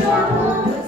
Jogo